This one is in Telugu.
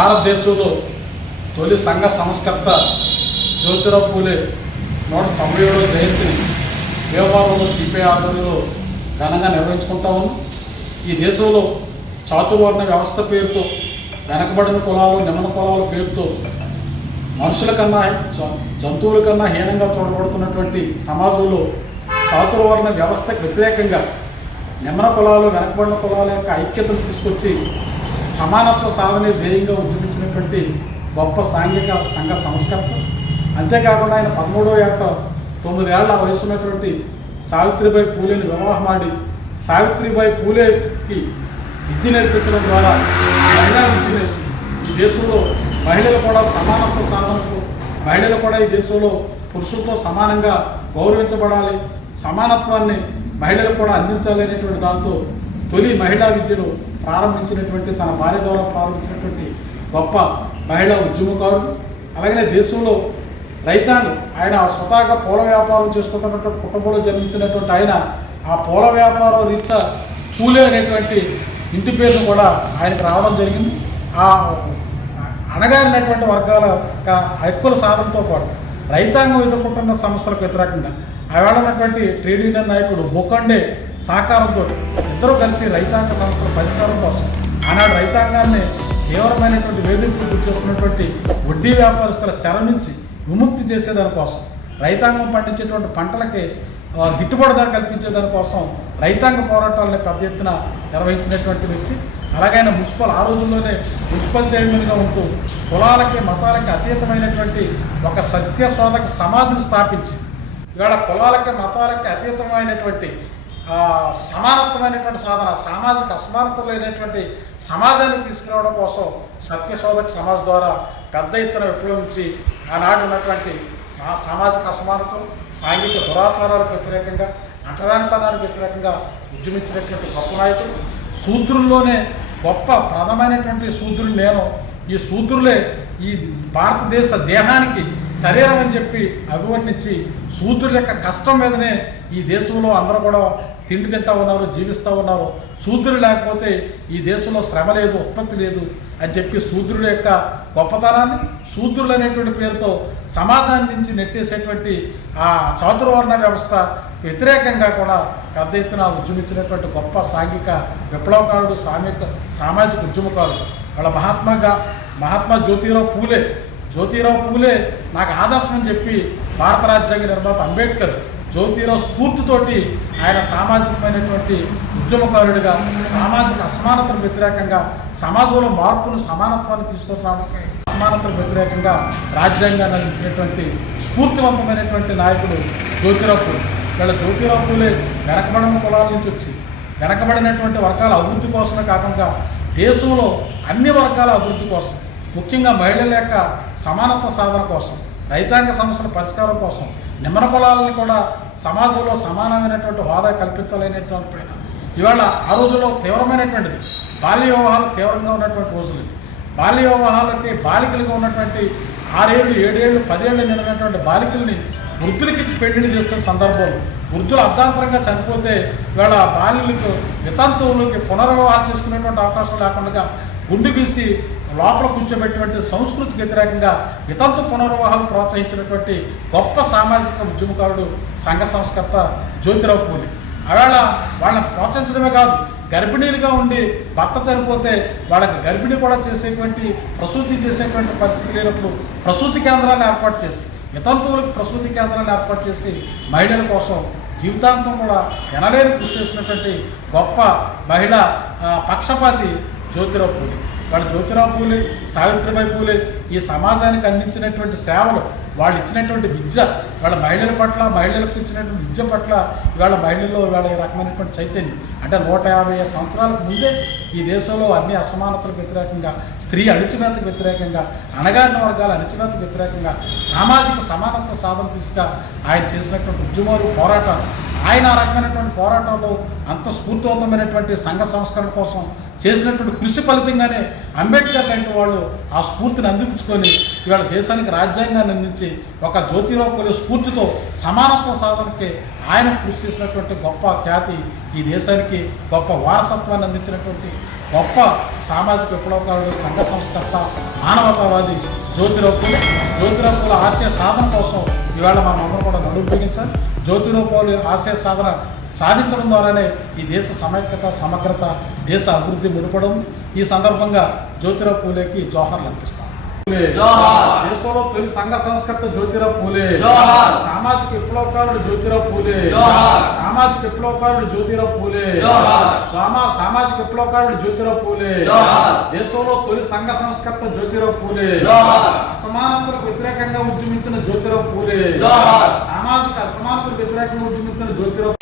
భారతదేశంలో తొలి సంఘ సంస్కర్త జ్యోతిరావు పూలే నూట తొంభై ఏడవ జయంతిని వ్యవహారంలో సిపిఐ ఆధ్వర్యంలో ఘనంగా నిర్వహించుకుంటా ఉన్నాం. ఈ దేశంలో చాతుర్వర్ణ వ్యవస్థ పేరుతో వెనకబడిన కులాలు నిమ్మన కులాల పేరుతో మనుషుల కన్నా జంతువుల కన్నా హీనంగా చూడబడుతున్నటువంటి సమాజంలో చాతుర్వర్ణ వ్యవస్థకు వ్యతిరేకంగా నిమ్మన కులాలు వెనకబడిన కులాల యొక్క ఐక్యతను తీసుకొచ్చి సమానత్వ సాధనే ధ్యేయంగా ఉద్యమించినటువంటి గొప్ప సాంఘిక సంఘ సంస్కర్త. అంతేకాకుండా ఆయన పదమూడవ ఏట తొమ్మిదేళ్ళ వయసు ఉన్నటువంటి సావిత్రిబాయి పూలేని వివాహమాడి సావిత్రిబాయి పూలేకి విద్య నేర్పించడం ద్వారా మహిళా విద్యని ఈ దేశంలో మహిళలు కూడా సమానత్వ సాధనకు మహిళలు కూడా ఈ దేశంలో పురుషులతో సమానంగా గౌరవించబడాలి సమానత్వాన్ని మహిళలు కూడా అందించాలి అనేటువంటి దాంతో తొలి మహిళా విద్యను ప్రారంభించినటువంటి తన భార్య ద్వారా ప్రారంభించినటువంటి గొప్ప మహిళా ఉద్యమకారులు అలాగనే దేశంలో రైతాంగం ఆయన స్వతహాగా పూల వ్యాపారం చేసుకుంటున్నటువంటి కుటుంబంలో జన్మించినటువంటి ఆయన ఆ పూల వ్యాపారం రీత్యా పూలే అనేటువంటి ఇంటి పేరును కూడా ఆయనకు రావడం జరిగింది. ఆ అణగారినటువంటి వర్గాల యొక్క హక్కుల సాధనతో పాటు రైతాంగం ఎదుర్కొంటున్న సమస్యలకు వ్యతిరేకంగా ఆవేళ ఉన్నటువంటి ట్రేడ్ యూనియన్ నాయకుడు బొకండే సహకారంతో ఇద్దరు కలిసి రైతాంగ సమస్యల పరిష్కారం కోసం ఆనాడు రైతాంగాన్ని తీవ్రమైనటువంటి వేధింపులు గురి చేస్తున్నటువంటి వడ్డీ వ్యాపారస్తుల చెర నుంచి విముక్తి చేసేదానికోసం రైతాంగం పండించేటువంటి పంటలకి గిట్టుబాటు ధర కల్పించేదానికోసం రైతాంగ పోరాటాలని పెద్ద ఎత్తున నిర్వహించినటువంటి వ్యక్తి అలాగైన మున్సిపల్ ఆ రోజుల్లోనే మున్సిపల్ చైర్మన్గా ఉంటూ కులాలకి మతాలకి అతీతమైనటువంటి ఒక సత్యశోధక సమాధిని స్థాపించి ఇవాళ కులాలకి మతాలకి అతీతమైనటువంటి సమానత్వమైనటువంటి సాధన సామాజిక అసమానత లేనటువంటి సమాజాన్ని తీసుకురావడం కోసం సత్యశోధక సమాజ్ ద్వారా పెద్ద ఎత్తున విప్లవించి ఆనాడు ఉన్నటువంటి ఆ సామాజిక అసమానతలు సాంఘిక దురాచారాలకు వ్యతిరేకంగా అంటరానితనానికి వ్యతిరేకంగా ఉద్యమించినటువంటి గొప్ప నాయకుడు. శూద్రుల్లోనే గొప్ప ప్రథమైనటువంటి శూద్రుడు నేను. ఈ శూద్రులే ఈ భారతదేశ దేహానికి శరీరం అని చెప్పి అభివర్ణించి శూద్రుల యొక్క కష్టం మీదనే ఈ దేశంలో అందరూ కూడా తిండి తింటా ఉన్నారు జీవిస్తూ ఉన్నారు. శూద్రుడు లేకపోతే ఈ దేశంలో శ్రమ లేదు ఉత్పత్తి లేదు అని చెప్పి శూద్రుడు యొక్క గొప్పతనాన్ని శూద్రులు అనేటువంటి పేరుతో సమాజాన్ని నుంచి నెట్టేసేటువంటి ఆ చాతుర్వర్ణ వ్యవస్థ వ్యతిరేకంగా కూడా పెద్ద ఎత్తున ఉద్యమించినటువంటి గొప్ప సాంఘిక విప్లవకారుడు సామిక సామాజిక ఉద్యమకారుడు. వాళ్ళ మహాత్మాగా మహాత్మా జ్యోతిరావు పూలే. జ్యోతిరావు పూలే నాకు ఆదర్శం అని చెప్పి భారత రాజ్యాంగ నిర్మాత అంబేద్కర్ జ్యోతిరావు స్ఫూర్తితోటి ఆయన సామాజికమైనటువంటి ఉద్యమకారుడిగా సామాజిక అసమానతకు వ్యతిరేకంగా సమాజంలో మార్పును సమానత్వాన్ని తీసుకురావడానికి అసమానతకు వ్యతిరేకంగా రాజ్యాంగాన్ని అందించినటువంటి స్ఫూర్తివంతమైనటువంటి నాయకుడు జ్యోతిరావు పూలే. వీళ్ళ జ్యోతిరావు పూలే వెనకబడిన కులాల నుంచి వచ్చి వెనకబడినటువంటి వర్గాల అభివృద్ధి కోసమే కాకుండా దేశంలో అన్ని వర్గాల అభివృద్ధి కోసం ముఖ్యంగా మహిళల యొక్క సమానత్వ సాధన కోసం రైతాంగ సమస్యల పరిష్కారం కోసం నిమ్మన కులాలని కూడా సమాజంలో సమానమైనటువంటి హోదా కల్పించలేనటువంటి పైన ఇవాళ ఆ రోజుల్లో తీవ్రమైనటువంటిది. బాల్య వివాహాలు తీవ్రంగా ఉన్నటువంటి రోజులు. బాల్య వివాహాలకి బాలికలుగా ఉన్నటువంటి ఆరేళ్ళు ఏడేళ్ళు పదేళ్ళు నిండినటువంటి బాలికల్ని వృద్ధులకిచ్చి పెళ్ళిళ్ళు చేస్తున్న సందర్భంలో వృద్ధులు అర్ధాంతరంగా చనిపోతే ఇవాళ బాల్యులకు వితంతువులకి పునర్వివాహం చేసుకునేటువంటి అవకాశం లేకుండా గుండు గీసి లోపల కూర్చోబెట్టినటువంటి సంస్కృతికి వ్యతిరేకంగా వితంతు పునర్వివాహాలు ప్రోత్సహించినటువంటి గొప్ప సామాజిక ఉద్యమకారుడు సంఘ సంస్కర్త జ్యోతిరావు పూలి. అవేళ వాళ్ళని ప్రోత్సహించడమే కాదు గర్భిణీలుగా ఉండి భర్త చనిపోతే వాళ్ళకి గర్భిణి కూడా చేసేటువంటి ప్రసూతి చేసేటువంటి పరిస్థితి లేనప్పుడు ప్రసూతి కేంద్రాన్ని ఏర్పాటు చేసి వితంతువులకు ప్రసూతి కేంద్రాన్ని ఏర్పాటు చేసి మహిళల కోసం జీవితాంతం కూడా ఎనలేని కృషి చేసినటువంటి గొప్ప మహిళ పక్షపాతి జ్యోతిరావు పూలి. వాళ్ళ జ్యోతిరావు పూలే సావిత్రిబాయి పూలే ఈ సమాజానికి అందించినటువంటి సేవలు వాళ్ళు ఇచ్చినటువంటి విద్య వాళ్ళ మహిళల పట్ల మహిళలకు ఇచ్చినటువంటి విద్య పట్ల ఇవాళ మహిళల్లో ఇవాళ ఈ రకమైనటువంటి చైతన్యం. అంటే నూట యాభై సంవత్సరాలకు ముందే ఈ దేశంలో అన్ని అసమానతలకు వ్యతిరేకంగా స్త్రీ అణిచివేతకు వ్యతిరేకంగా అణగారిన వర్గాల అణిచివేతకు వ్యతిరేకంగా సామాజిక సమానత్వ సాధన దిశగా ఆయన చేసినటువంటి ఉద్యమాలు పోరాటాలు. ఆయన ఆ రకమైనటువంటి పోరాటాల్లో అంత స్ఫూర్తివంతమైనటువంటి సంఘ సంస్కరణ కోసం చేసినటువంటి కృషి ఫలితంగానే అంబేద్కర్ లాంటి వాళ్ళు ఆ స్ఫూర్తిని అందించుకొని ఇవాళ దేశానికి రాజ్యాంగాన్ని అందించి ఒక జ్యోతిరావు పూలే స్ఫూర్తితో సమానత్వ సాధనకి ఆయన కృషి చేసినటువంటి గొప్ప ఖ్యాతి ఈ దేశానికి గొప్ప వారసత్వాన్ని అందించినటువంటి గొప్ప సామాజిక విప్లవకారుడు సంఘ సంస్కర్త మానవతావాది జ్యోతిరావు పూలే జ్యోతిరావు పూల ఆశయ సాధన కోసం ఈవేళ మనం అందరం కూడా నడుము బిగించాలి. జ్యోతిరావు పూలే ఆశయ సాధన సాధించడం ద్వారానే ఈ దేశ సమైక్యత సమగ్రత దేశ అభివృద్ధి ముడిపడం ఈ సందర్భంగా జ్యోతిరావు పూలేకి జోహర్లు అర్పిస్తాం. పూలే. దేశంలో తొలి సంఘ సంస్కర్త జ్యోతిరావు పూలే. సామాజిక విప్లవకారుడు జ్యోతిరావు పూలే. సామాజిక విప్లవకారుడు జ్యోతిరావు పూలే సామాజిక విప్లవకారుడు జ్యోతిరావు పూలే. దేశంలో తొలి సంఘ సంస్కర్త జ్యోతిరావు పూలే. అసమానతలకు వ్యతిరేకంగా ఉద్యమించిన జ్యోతిరావు పూలే. సామాజిక అసమానతలకు వ్యతిరేకంగా ఉద్యమించిన జ్యోతిరావు